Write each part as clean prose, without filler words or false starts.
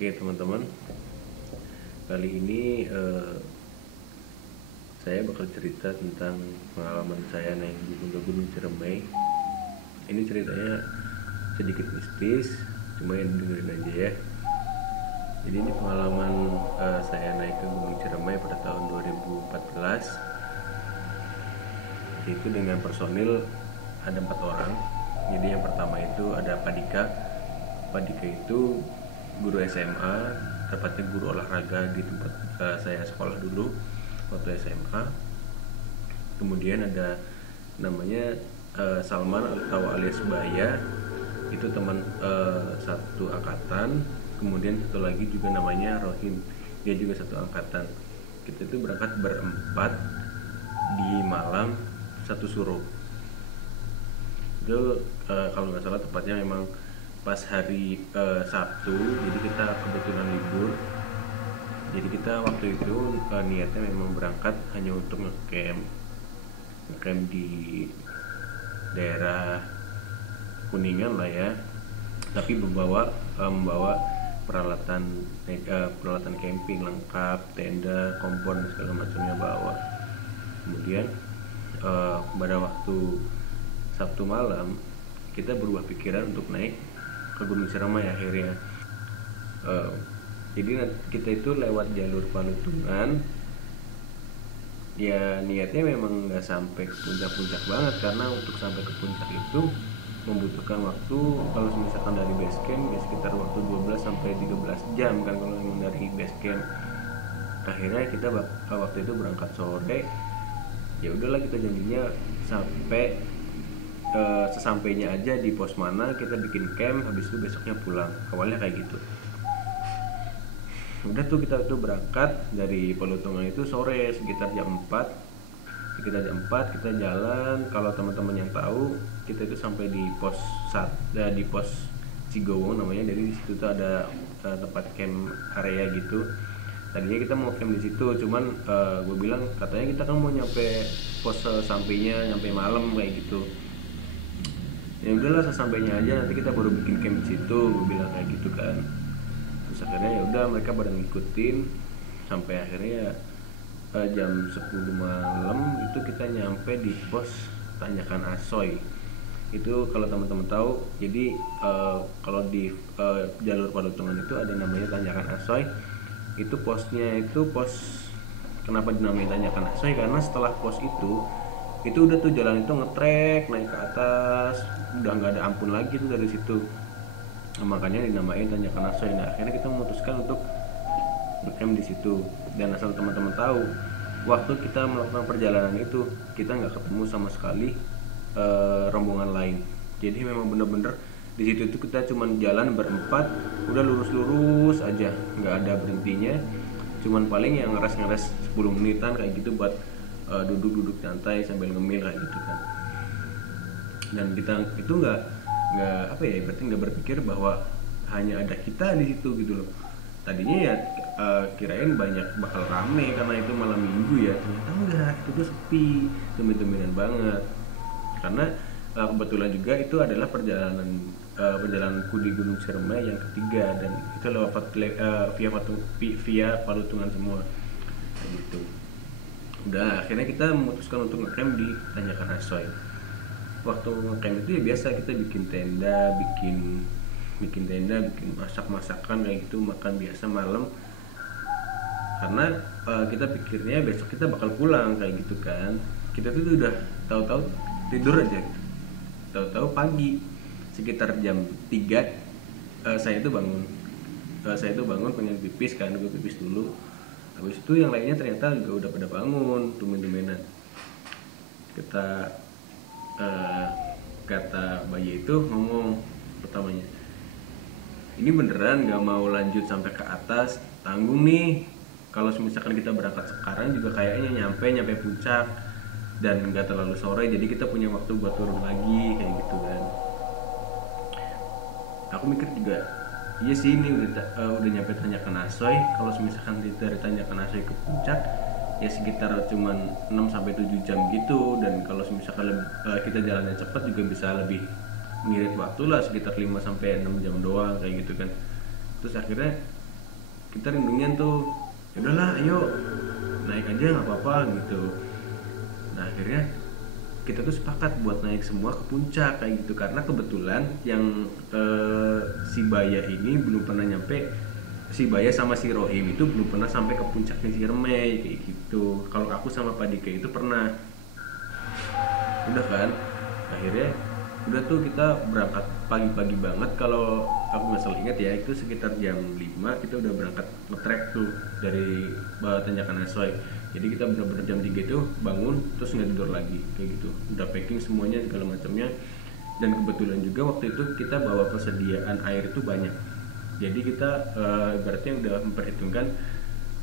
Oke teman-teman, kali ini saya bakal cerita tentang pengalaman saya naik gunung ke Gunung Ciremai. Ini ceritanya sedikit mistis, cuma yang dengerin aja ya. Jadi ini pengalaman saya naik ke Gunung Ciremai pada tahun 2014. Itu dengan personil ada 4 orang. Jadi yang pertama itu ada Pak Dika. Pak Dika itu guru SMA, tepatnya guru olahraga di tempat saya sekolah dulu waktu SMA. Kemudian ada namanya Salman atau alias Baya, itu teman satu angkatan. Kemudian satu lagi juga namanya Rohim, dia juga satu angkatan. Kita itu berangkat berempat di malam satu suruh. Itu kalau nggak salah tepatnya memang pas hari Sabtu, jadi kita kebetulan libur. Jadi kita waktu itu niatnya memang berangkat hanya untuk ngecamp di daerah Kuningan lah ya, tapi membawa peralatan camping lengkap, tenda, kompor dan segala macamnya bawa. Kemudian pada waktu Sabtu malam kita berubah pikiran untuk naik ke Gunung Ciremai akhirnya. Jadi kita itu lewat jalur Palutungan. Ya niatnya memang nggak sampai ke puncak-puncak banget, karena untuk sampai ke puncak itu membutuhkan waktu, kalau misalkan dari base camp ya sekitar waktu 12 sampai 13 jam kan kalau memang dari base camp. Akhirnya kita waktu itu berangkat sore. Ya udahlah, kita janjinya sampai sesampainya aja di pos mana kita bikin camp, habis itu besoknya pulang. Awalnya kayak gitu. Udah tuh kita tuh berangkat dari Palutungan itu sore sekitar jam 4. Sekitar jam 4 kita jalan. Kalau teman-teman yang tahu, kita itu sampai di pos di pos Cigowo namanya. Jadi di situ tuh ada tempat camp area gitu. Tadinya kita mau camp di situ, cuman gue bilang katanya kita kan mau nyampe pos sampainya nyampe malam kayak gitu. Ya udahlah, sesampainya aja nanti kita baru bikin camp di situ, gue bilang kayak gitu kan. Terus akhirnya ya udah, mereka pada ngikutin sampai akhirnya jam 10 malam itu kita nyampe di pos Tanjakan Asoy. Itu kalau teman-teman tahu, jadi kalau di jalur Palutungan itu ada namanya Tanjakan Asoy. Itu posnya itu pos, kenapa dinamai Tanjakan Asoy, karena setelah pos itu udah tuh jalan itu ngetrek naik ke atas, udah nggak ada ampun lagi tuh dari situ. Makanya dinamain Tanjakan Asoy. Nah akhirnya kita memutuskan untuk ngecamp di situ. Dan asal teman-teman tahu, waktu kita melakukan perjalanan itu kita nggak ketemu sama sekali rombongan lain. Jadi memang bener-bener di situ itu kita cuman jalan berempat, udah lurus-lurus aja, nggak ada berhentinya. Cuman paling yang ngeres 10 menitan kayak gitu buat duduk-duduk santai sambil ngemil kayak gitu kan. Dan kita itu nggak apa ya, berarti nggak berpikir bahwa hanya ada kita di situ gitu loh. Tadinya ya kirain banyak bakal rame karena itu malam minggu ya, ternyata enggak, itu tuh sepi, temen-temenan banget. Karena kebetulan juga itu adalah perjalananku di Gunung Ciremai yang ketiga, dan itu lewat via Palutungan semua kayak gitu. Udah akhirnya kita memutuskan untuk ngecamp di Tanjakan Asoy. Waktu ngecamp itu ya biasa kita bikin tenda, bikin masakan kayak gitu, makan biasa malam. Karena kita pikirnya besok kita bakal pulang kayak gitu kan. Kita tuh udah tahu-tahu tidur aja gitu. Tahu-tahu pagi sekitar jam 3 saya itu bangun pengen pipis kan, gue pipis dulu. Habis itu yang lainnya ternyata juga udah pada bangun, tumen-tumenan. Kata Bayi itu ngomong pertamanya, ini beneran gak mau lanjut sampai ke atas, tanggung nih. Kalau misalkan kita berangkat sekarang juga kayaknya nyampe puncak dan gak terlalu sore, jadi kita punya waktu buat turun lagi kayak gitu kan. Aku mikir juga, iya sih, ini udah nyampe Tanjakan Asoy. Kalau misalkan dari Tanjakan Asoy ke puncak ya sekitar cuman 6 sampai 7 jam gitu, dan kalau misalkan kita jalannya cepat juga bisa lebih ngirit waktu lah, sekitar 5 sampai 6 jam doang kayak gitu kan. Terus akhirnya kita rindunya tuh, ya udahlah ayo naik aja nggak apa-apa gitu. Nah akhirnya kita tuh sepakat buat naik semua ke puncak kayak gitu, karena kebetulan yang si Baya ini belum pernah nyampe, si Baya sama si Rohim itu belum pernah sampai ke puncaknya Ciremai kayak gitu. Kalau aku sama Pak Dika itu pernah. Udah kan, akhirnya udah tuh kita berangkat pagi-pagi banget. Kalau aku nggak salah ingat ya, itu sekitar jam 5 kita udah berangkat nge-trek tuh dari Tanjakan Asoy. Jadi kita benar-benar jam 3 itu bangun terus nggak tidur lagi kayak gitu, udah packing semuanya segala macamnya. Dan kebetulan juga waktu itu kita bawa persediaan air itu banyak, jadi kita ibaratnya udah memperhitungkan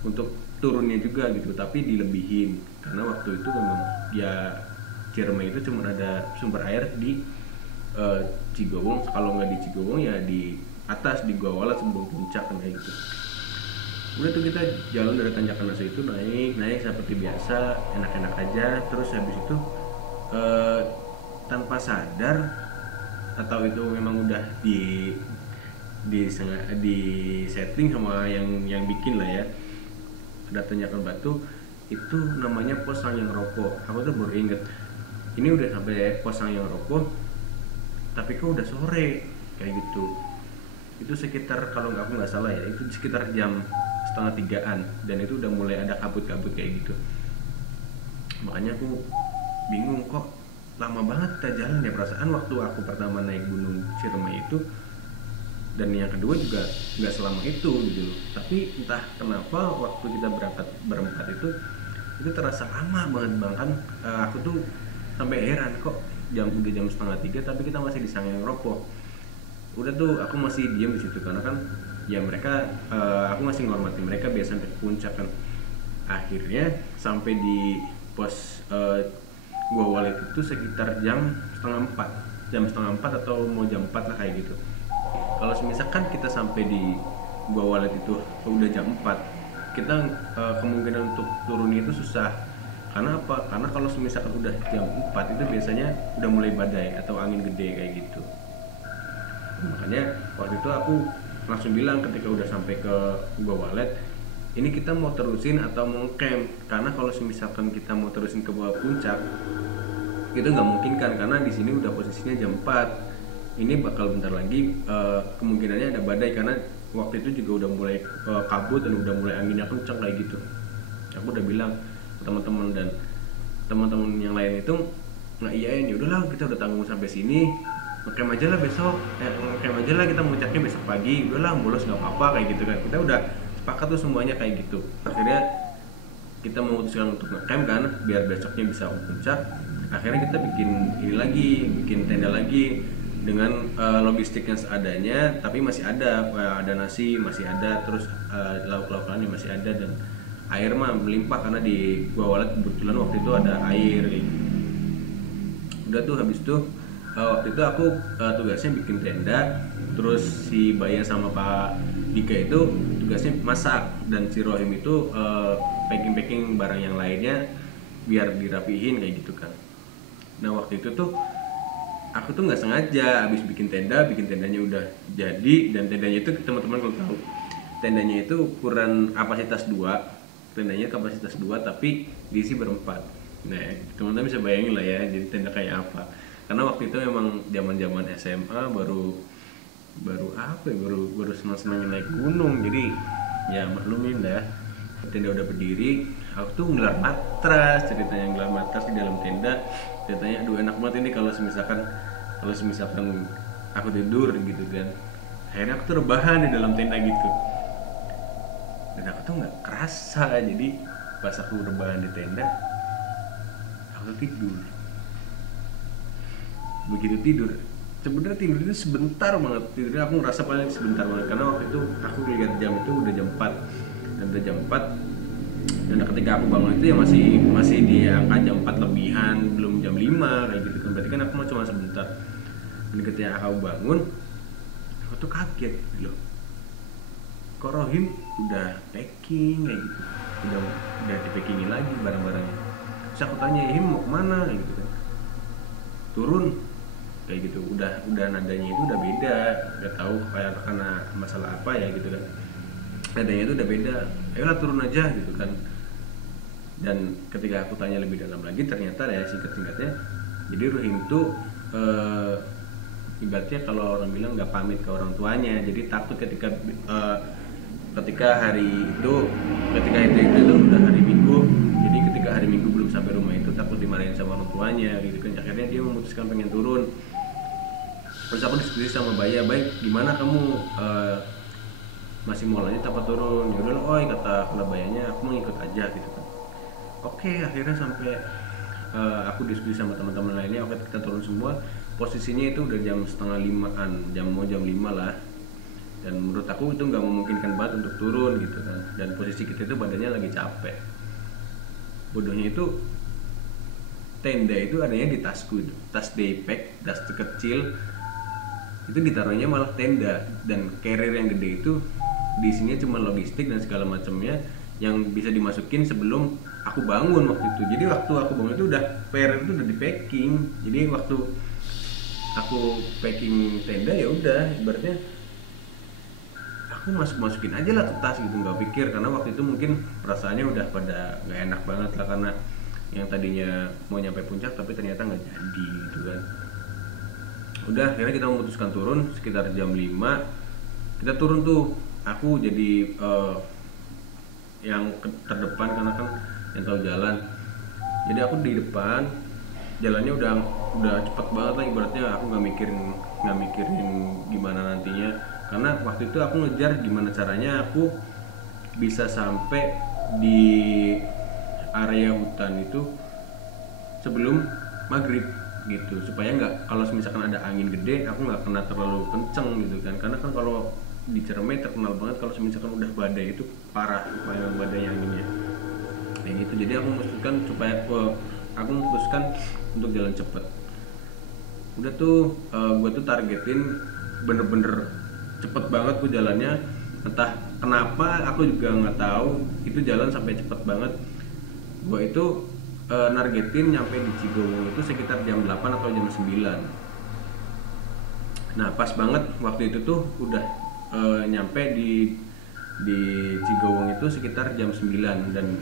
untuk turunnya juga gitu, tapi dilebihin karena waktu itu memang ya Ciremai itu cuma ada sumber air di Cigowong. Kalau nggak di Cigowong ya di atas di Gua Walet sebelum puncak kayak gitu. Udah tuh kita jalan dari Tanjakan Asoy itu naik seperti biasa, enak-enak aja. Terus habis itu tanpa sadar atau itu memang udah di setting sama yang bikin lah ya, ada tanjakan batu itu namanya Pos Sangyang Ropo. Aku tuh baru inget ini udah sampai Pos Sangyang Ropo tapi kok udah sore kayak gitu. Itu sekitar, kalau aku nggak salah ya, itu sekitar jam 2:30-an, dan itu udah mulai ada kabut-kabut kayak gitu. Makanya aku bingung, kok lama banget kita jalan ya, perasaan waktu aku pertama naik gunung Ciremai itu dan yang kedua juga nggak selama itu gitu loh. Tapi entah kenapa waktu kita berangkat berempat itu terasa lama banget bang kan. Aku tuh sampai heran, kok udah jam 2:30 tapi kita masih di Sangyang Ropo. Udah tuh aku masih diam di situ karena kan ya mereka aku masih ngormatin mereka biasa sampai ke puncak kan. Akhirnya sampai di pos Gua Walet itu sekitar jam 3:30 atau mau jam 4 lah kayak gitu. Kalau misalkan kita sampai di Gua Walet itu udah jam 4, kita kemungkinan untuk turunnya itu susah. Karena apa? Karena kalau misalkan udah jam 4 itu biasanya udah mulai badai atau angin gede kayak gitu. Makanya waktu itu aku langsung bilang ketika udah sampai ke Gua Walet, ini kita mau terusin atau mau camp? Karena kalau misalkan kita mau terusin ke bawah puncak itu nggak mungkin kan, karena di sini udah posisinya jam 4. Ini bakal bentar lagi kemungkinannya ada badai, karena waktu itu juga udah mulai kabut dan udah mulai anginnya kencang kayak gitu. Aku udah bilang ke teman-teman, dan teman-teman yang lain itu nggak iyain, ya udahlah kita udah tanggung sampai sini, ngecamp aja lah besok, ngecamp aja lah kita puncaknya besok pagi, udahlah bolos nggak apa-apa kayak gitu kan. Kita udah sepakat tuh semuanya kayak gitu. Akhirnya kita memutuskan untuk ngecamp kan, biar besoknya bisa ke puncak. Akhirnya kita bikin tenda lagi dengan logistik yang seadanya, tapi masih ada nasi masih ada, terus lauk-lauk lainnya masih ada, dan air mah melimpah karena di Gua Walet kebetulan waktu itu ada air gitu. Udah tuh habis itu waktu itu aku tugasnya bikin tenda, terus si Baya sama Pak Dika itu tugasnya masak, dan si Rohim itu packing barang yang lainnya biar dirapihin kayak gitu kan. Nah waktu itu tuh aku tuh nggak sengaja habis bikin tendanya udah jadi, dan tendanya itu teman-teman kalau tahu tendanya itu ukuran kapasitas 2, tendanya kapasitas 2 tapi diisi berempat. Nah teman-teman bisa bayangin lah ya jadi tenda kayak apa, karena waktu itu memang zaman SMA baru senang naik gunung, jadi ya maklumin dah. Tenda udah berdiri, aku tuh ngelar matras, ceritanya ngelar matras di dalam tenda. Ceritanya aduh enak banget ini kalau misalkan aku tidur gitu kan. Akhirnya aku tuh rebahan di dalam tenda gitu, dan aku tuh nggak kerasa, jadi pas aku rebahan di tenda aku tuh tidur. Begitu tidur, sebenarnya tidur itu sebentar banget, tidurnya aku ngerasa paling sebentar banget, karena waktu itu aku lihat jam itu udah jam 4, dan ketika aku bangun itu ya masih di angka jam 4 lebihan, belum jam 5 kayak gitu kan, berarti kan aku cuma sebentar. Dan ketika aku bangun aku tuh kaget loh, kok Rohim udah packing kayak gitu, udah di packingin lagi barang-barangnya. Terus aku tanya, Him mau kemana kayak gitu kan, turun kayak gitu, udah nadanya itu udah beda, nggak tahu kayak karena masalah apa ya gitu kan. nadanya itu udah beda, ayolah turun aja gitu kan. Dan ketika aku tanya lebih dalam lagi, ternyata ya singkat-singkatnya, jadi Ruhim tuh ibaratnya kalau orang bilang nggak pamit ke orang tuanya, jadi takut ketika hari itu, ketika itu udah hari Minggu, jadi ketika hari Minggu belum sampai rumah itu takut dimarahin sama orang tuanya gitu kan. Akhirnya dia memutuskan pengen turun. Terus aku diskusi sama Baya, baik gimana kamu masih mau lanjut apa turun? Ya udah, oi kata Bayanya, aku mau ikut aja gitu kan. Oke, akhirnya sampai aku diskusi sama teman-teman lainnya, oke kita turun semua. Posisinya itu udah jam setengah 5-an, jam 5 lah. Dan menurut aku itu nggak memungkinkan banget untuk turun gitu kan. Dan posisi kita itu badannya lagi capek. Bodohnya itu tenda itu adanya di tasku, tas daypack, tas kecil itu ditaruhnya malah tenda, dan carrier yang gede itu diisinya cuma logistik dan segala macamnya yang bisa dimasukin sebelum aku bangun waktu itu. Jadi waktu aku bangun itu udah carrier itu udah di packing. Jadi waktu aku packing tenda ya udah ibaratnya aku masukin aja lah ke tas gitu, nggak pikir, karena waktu itu mungkin perasaannya udah pada nggak enak banget lah, karena yang tadinya mau nyampe puncak tapi ternyata nggak jadi gitu kan. Udah akhirnya kita memutuskan turun sekitar jam 5. Kita turun tuh, aku jadi yang terdepan karena kan yang tahu jalan, jadi aku di depan. Jalannya udah cepet banget lah ibaratnya, aku nggak mikirin gimana nantinya, karena waktu itu aku ngejar gimana caranya aku bisa sampai di area hutan itu sebelum maghrib gitu, supaya nggak, kalau misalkan ada angin gede aku nggak kena terlalu kenceng gitu kan. Karena kan kalau di Ciremai terkenal banget kalau misalkan udah badai itu parah, badai anginnya kayak gitu. Jadi aku memutuskan untuk jalan cepet. Udah tuh gue tuh targetin bener-bener cepet banget gue jalannya, entah kenapa aku juga nggak tahu itu jalan sampai cepet banget. Gue itu nargetin nyampe di Cigowong itu sekitar jam 8 atau jam 9. Nah pas banget waktu itu tuh udah nyampe di Cigowong itu sekitar jam 9, dan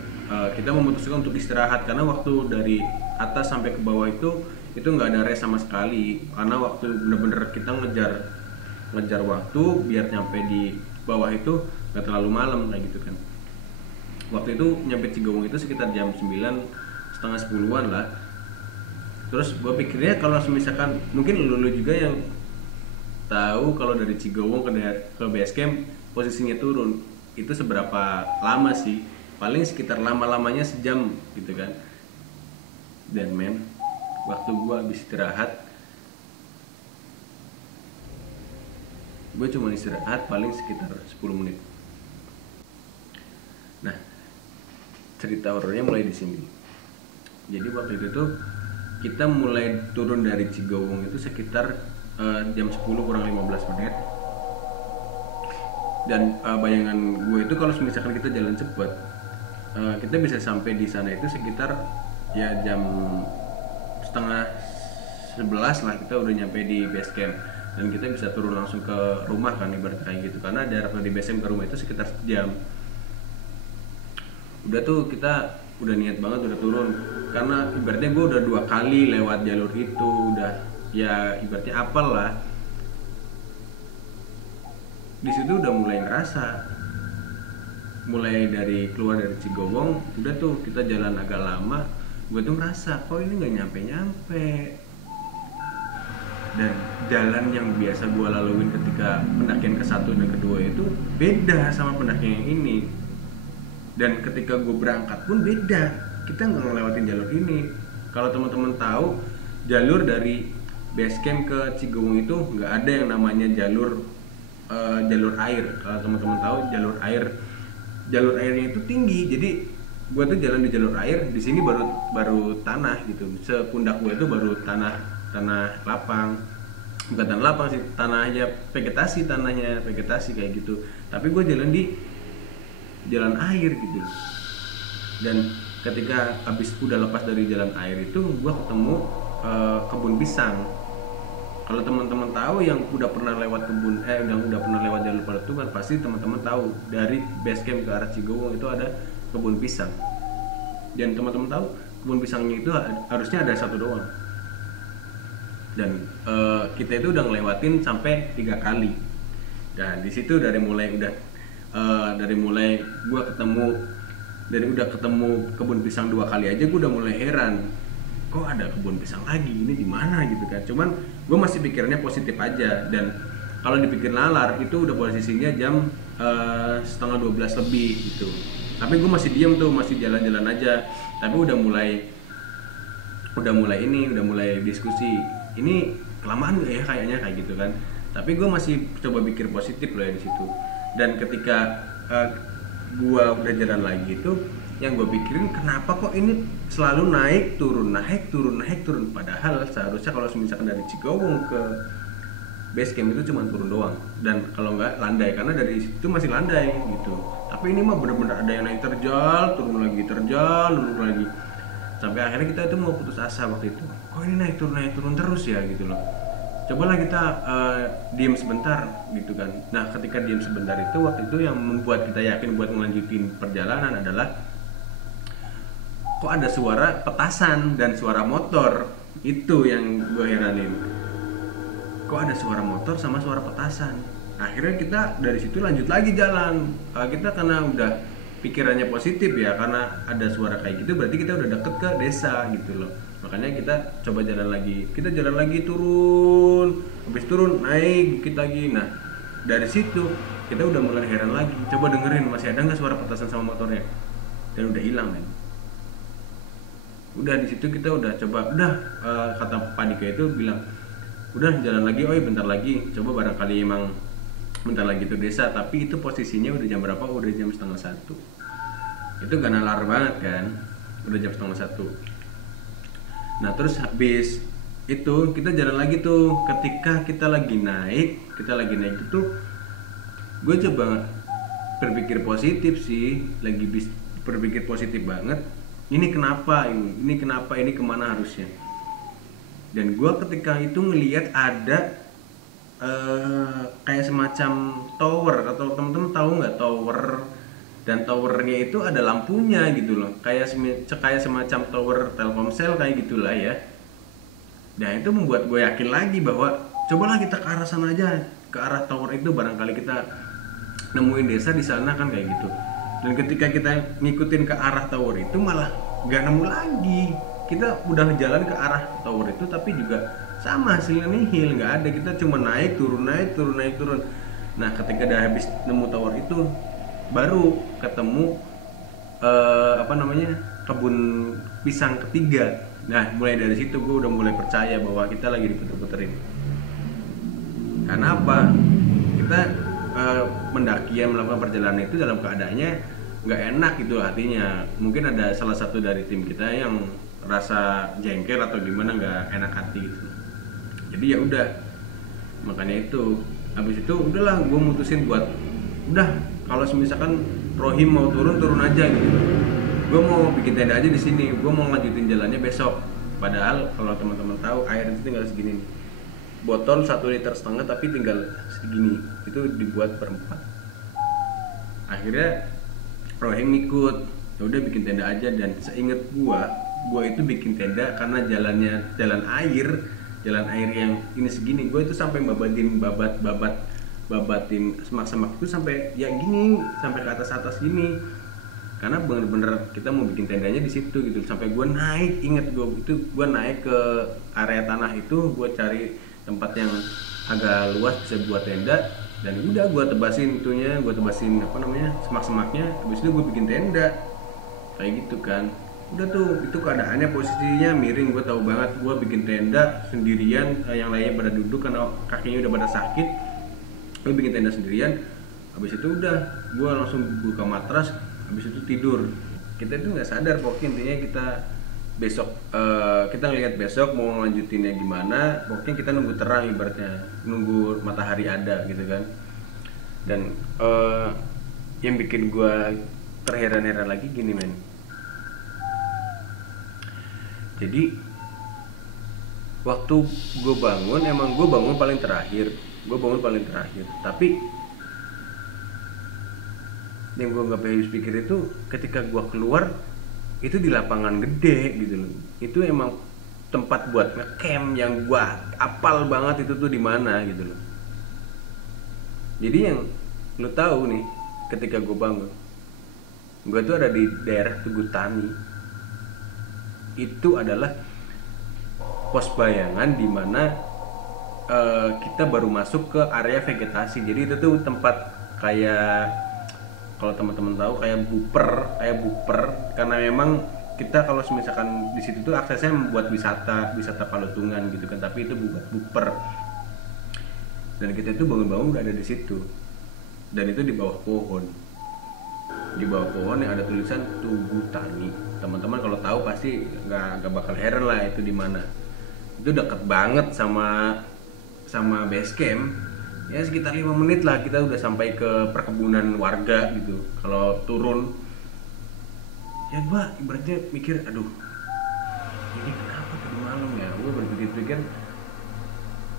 kita memutuskan untuk istirahat karena waktu dari atas sampai ke bawah itu nggak ada rest sama sekali, karena waktu bener-bener kita ngejar waktu biar nyampe di bawah itu nggak terlalu malam kayak gitu kan. Waktu itu nyampe Cigowong itu sekitar jam 9, setengah 10-an lah. Terus gue pikirnya kalau misalkan mungkin lu juga yang tahu kalau dari Cigowong ke base camp posisinya turun itu seberapa lama sih, paling sekitar lama-lamanya sejam gitu kan. Dan men, waktu gue habis istirahat, gue cuma istirahat paling sekitar 10 menit. Nah, cerita horornya mulai di sini. Jadi waktu itu tuh kita mulai turun dari Cigowong itu sekitar jam 10 kurang 15 menit. Dan bayangan gue itu kalau misalkan kita jalan cepet, kita bisa sampai di sana itu sekitar ya jam setengah 11 lah, kita udah nyampe di base camp. Dan kita bisa turun langsung ke rumah kan ibarat kayak gitu, karena jarak dari base camp ke rumah itu sekitar sejam. Udah tuh kita udah niat banget udah turun, karena ibaratnya gue udah 2 kali lewat jalur itu, udah ya ibaratnya apal lah. Di situ udah mulai ngerasa, mulai dari keluar dari Cigowong udah tuh kita jalan agak lama, gue tuh ngerasa kok ini nggak nyampe. Dan jalan yang biasa gue laluin ketika pendakian ke-1 dan kedua itu beda sama pendakian yang ini. Dan ketika gue berangkat pun beda, kita nggak ngelewatin jalur ini. Kalau teman-teman tahu, jalur dari base camp ke Cigowong itu nggak ada yang namanya jalur air. Kalau teman-teman tahu, jalur airnya itu tinggi. Jadi gue tuh jalan di jalur air, di sini baru tanah gitu. Sepundak gue itu baru tanah lapang, bukan tanah lapang sih, tanahnya vegetasi kayak gitu. Tapi gue jalan di jalan air gitu. Dan ketika habis udah lepas dari jalan air itu gue ketemu kebun pisang. Kalau teman-teman tahu yang udah pernah lewat yang udah pernah lewat jalur Peletungan, pasti teman-teman tahu dari base camp ke arah Cigowong itu ada kebun pisang. Dan teman-teman tahu kebun pisangnya itu harusnya ada satu doang. Dan kita itu udah ngelewatin sampai 3 kali. Dan di situ dari mulai gue udah ketemu kebun pisang 2 kali aja gue udah mulai heran, kok ada kebun pisang lagi, ini di mana gitu kan. Cuman gue masih pikirnya positif aja, dan kalau dipikir nalar itu udah posisinya jam setengah 12 lebih gitu. Tapi gue masih diem tuh, masih jalan-jalan aja. Tapi udah mulai diskusi, ini kelamaan gak ya kayaknya, kayak gitu kan. Tapi gue masih coba pikir positif loh ya di situ. Dan ketika gue udah jalan lagi itu, yang gue pikirin kenapa kok ini selalu naik turun. Padahal seharusnya kalau misalkan dari Cigowong ke base camp itu cuma turun doang, dan kalau nggak landai, karena dari situ masih landai gitu. Tapi ini mah bener-bener ada yang naik terjal, turun lagi. Sampai akhirnya kita itu mau putus asa waktu itu. Kok ini naik turun terus ya gitu loh. Cobalah kita diem sebentar gitu kan. Nah ketika diem sebentar itu, waktu itu yang membuat kita yakin buat melanjutin perjalanan adalah kok ada suara petasan dan suara motor. Itu yang gue heranin, kok ada suara motor sama suara petasan. Akhirnya kita dari situ lanjut lagi jalan. Kita karena udah pikirannya positif ya, karena ada suara kayak gitu berarti kita udah deket ke desa gitu loh. Makanya kita coba jalan lagi. Kita jalan lagi, turun, habis turun naik bukit lagi. Nah dari situ kita udah mulai heran lagi, coba dengerin masih ada nggak suara petasan sama motornya, dan udah hilang men. Udah di situ kita udah coba, kata Padika itu bilang udah jalan lagi, bentar lagi, coba barangkali emang bentar lagi itu desa. Tapi itu posisinya udah jam berapa? Udah jam 12:30. Itu gak nalar banget kan, udah jam 12:30. Nah terus habis itu kita jalan lagi tuh. Ketika kita lagi naik itu gue coba berpikir positif sih, berpikir positif banget. Ini kenapa, ini kemana harusnya. Dan gue ketika itu ngelihat ada kayak semacam tower, atau temen-temen tahu nggak tower, dan towernya itu ada lampunya gitu loh, kayak semacam tower Telkomsel kayak gitulah ya. Dan itu membuat gue yakin lagi bahwa cobalah kita ke arah sana aja, ke arah tower itu, barangkali kita nemuin desa di sana kan, kayak gitu. Dan ketika kita ngikutin ke arah tower itu malah gak nemu lagi. Kita udah jalan ke arah tower itu tapi juga sama hasilnya nihil, nggak ada. Kita cuma naik turun. Nah ketika udah habis nemu tower itu baru ketemu kebun pisang ketiga. Nah mulai dari situ gue udah mulai percaya bahwa kita lagi diputer-puterin. Karena apa? Kita mendakian melakukan perjalanan itu dalam keadaannya nggak enak gitu, artinya mungkin ada salah satu dari tim kita yang rasa jengkel atau gimana, nggak enak hati gitu. Jadi ya udah, makanya itu habis itu udahlah gue mutusin buat kalau misalkan Rohim mau turun aja gitu. Gue mau bikin tenda aja di sini, gue mau lanjutin jalannya besok. Padahal kalau teman-teman tahu air itu tinggal segini nih. Botol 1,5 liter tapi tinggal segini, itu dibuat berempat. Akhirnya Rohim ikut, ya udah bikin tenda aja. Dan seinget gue itu bikin tenda karena jalan air yang ini segini. Gue itu sampai babatin semak-semak itu sampai ya gini, sampai ke atas gini. Karena bener-bener kita mau bikin tendanya di situ gitu. Sampai gue naik, gue naik ke area tanah itu, gue cari tempat yang agak luas bisa buat tenda. Dan udah gue tebasin semak-semaknya. Habis itu gue bikin tenda kayak gitu kan. Udah tuh, itu keadaannya posisinya miring, gue tahu banget. Gue bikin tenda sendirian, yang lainnya pada duduk karena kakinya udah pada sakit. Gue bikin tenda sendirian. Habis itu udah gue langsung buka matras, habis itu tidur. Kita tuh nggak sadar pokoknya intinya kita besok kita ngelihat besok mau lanjutinnya gimana. Pokoknya kita nunggu terang, ibaratnya nunggu matahari ada gitu kan. Dan yang bikin gue terheran-heran lagi gini men. Jadi waktu gue bangun, emang gue bangun paling terakhir, tapi yang gue nggak habis pikir itu ketika gue keluar itu di lapangan gede gitu loh. Itu emang tempat buat ngecamp yang gue apal banget itu tuh di mana gitu loh. Jadi yang lo tahu nih, ketika gue bangun, gue tuh ada di daerah Tugu Tani. Itu adalah pos bayangan di mana kita baru masuk ke area vegetasi. Jadi itu tuh tempat kayak, kalau teman-teman tahu, kayak buper, karena memang kita kalau misalkan di situ tuh aksesnya membuat wisata Palutungan gitu kan, tapi itu buat buper. Dan kita itu bangun-bangun udah ada di situ, dan itu di bawah pohon yang ada tulisan Tugu Tani. Teman-teman kalau tahu pasti nggak bakal heran lah itu di mana. Itu deket banget sama base camp. Ya sekitar 5 menit lah kita udah sampai ke perkebunan warga gitu. Kalau turun ya gua ibaratnya mikir, aduh ini kenapa tadi malam ya, gua berpikir-pikir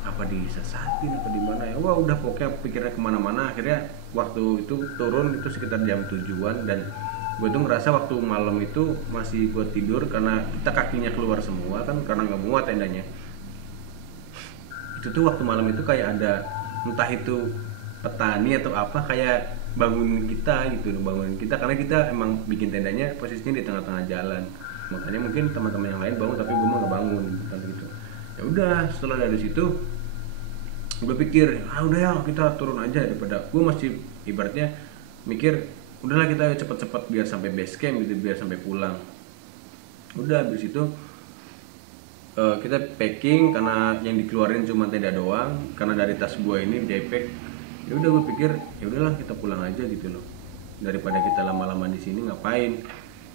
apa disesatin apa di mana ya. Wah udah pokoknya pikirnya kemana-mana. Akhirnya waktu itu turun itu sekitar jam 7-an, dan gue tuh ngerasa waktu malam itu masih gue tidur karena kita kakinya keluar semua kan, karena nggak muat tendanya. Itu tuh waktu malam itu kayak ada, entah itu petani atau apa, kayak bangunin kita karena kita emang bikin tendanya posisinya di tengah-tengah jalan. Makanya mungkin teman-teman yang lain bangun tapi gue mah nggak bangun gitu. Ya udah, setelah dari situ gue pikir udah ya kita turun aja, daripada gue masih ibaratnya mikir udahlah kita cepet-cepet biar sampai base camp gitu, biar sampai pulang. Udah habis itu kita packing, karena yang dikeluarin cuma tenda doang karena dari tas gue ini JPEG. Ya udah gue pikir ya udahlah kita pulang aja gitu loh, daripada kita lama-lama di sini ngapain.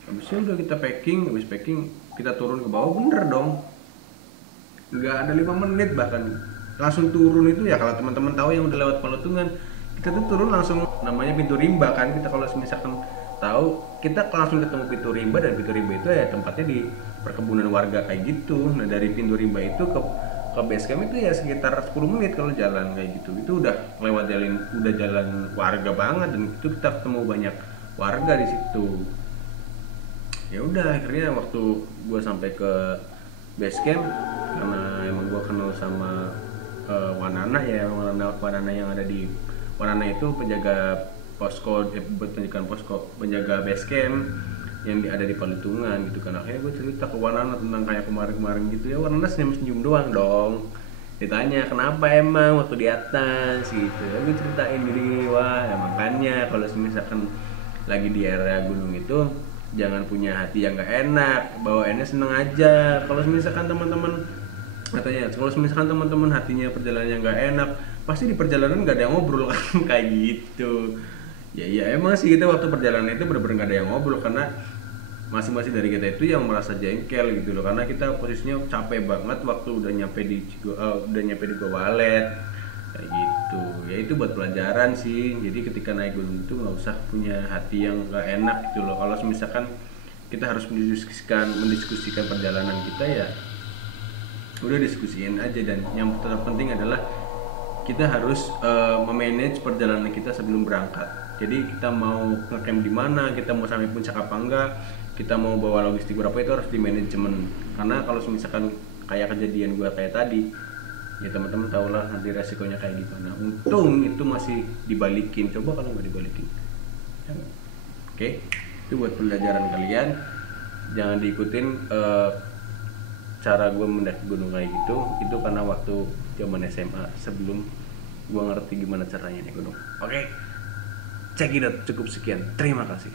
Habisnya udah kita packing, habis packing kita turun ke bawah, bener dong nggak ada 5 menit bahkan langsung turun itu ya. Kalau teman-teman tahu yang udah lewat Palutungan, kita tuh turun langsung namanya pintu rimba kan. Kita kalau misalkan tahu, kita langsung ketemu pintu rimba, dan pintu rimba itu ya tempatnya di perkebunan warga kayak gitu. Nah dari pintu rimba itu ke base camp itu ya sekitar 10 menit kalau jalan kayak gitu. Itu udah lewat jalan warga banget, dan itu kita ketemu banyak warga di situ. Ya udah akhirnya waktu gue sampai ke base camp, karena emang gue kenal sama Wanana ya, Wanana yang ada di Wanana itu penjaga posko, penjaga base camp yang ada di Palutungan gitu kan. Akhirnya gue cerita ke Wanana tentang kayak kemarin gitu ya. Wanana senyum doang dong. Ditanya kenapa emang waktu di atas gitu ya, gue ceritain gini, wah ya makanya kalau misalkan lagi di area gunung itu jangan punya hati yang gak enak, bawaannya seneng aja. Kalau misalkan teman-teman katanya, kalau misalkan teman-teman hatinya perjalanan yang gak enak, pasti di perjalanan gak ada yang ngobrol kan kayak gitu. Ya emang sih kita waktu perjalanan itu bener-bener gak ada yang ngobrol, karena masing-masing dari kita itu yang merasa jengkel gitu loh, karena kita posisinya capek banget waktu udah nyampe di Gua Walet kayak gitu. Ya itu buat pelajaran sih. Jadi ketika naik gunung itu nggak usah punya hati yang nggak enak gitu loh. Kalau misalkan kita harus mendiskusikan perjalanan kita, ya udah diskusiin aja. Dan yang terpenting adalah kita harus memanage perjalanan kita sebelum berangkat. Jadi kita mau ngecamp di mana, kita mau sampai puncak apa enggak, kita mau bawa logistik berapa, itu harus di manajemen. Karena kalau misalkan kayak kejadian gue kayak tadi, ya teman-teman tau lah nanti resikonya kayak gimana. Untung itu masih dibalikin, coba kalau nggak dibalikin ya. Oke, itu buat pelajaran kalian. Jangan diikutin cara gue mendaki gunung kayak gitu. Itu karena waktu zaman SMA, sebelum gue ngerti gimana caranya naik gunung. Oke, check it out. Cukup sekian, terima kasih.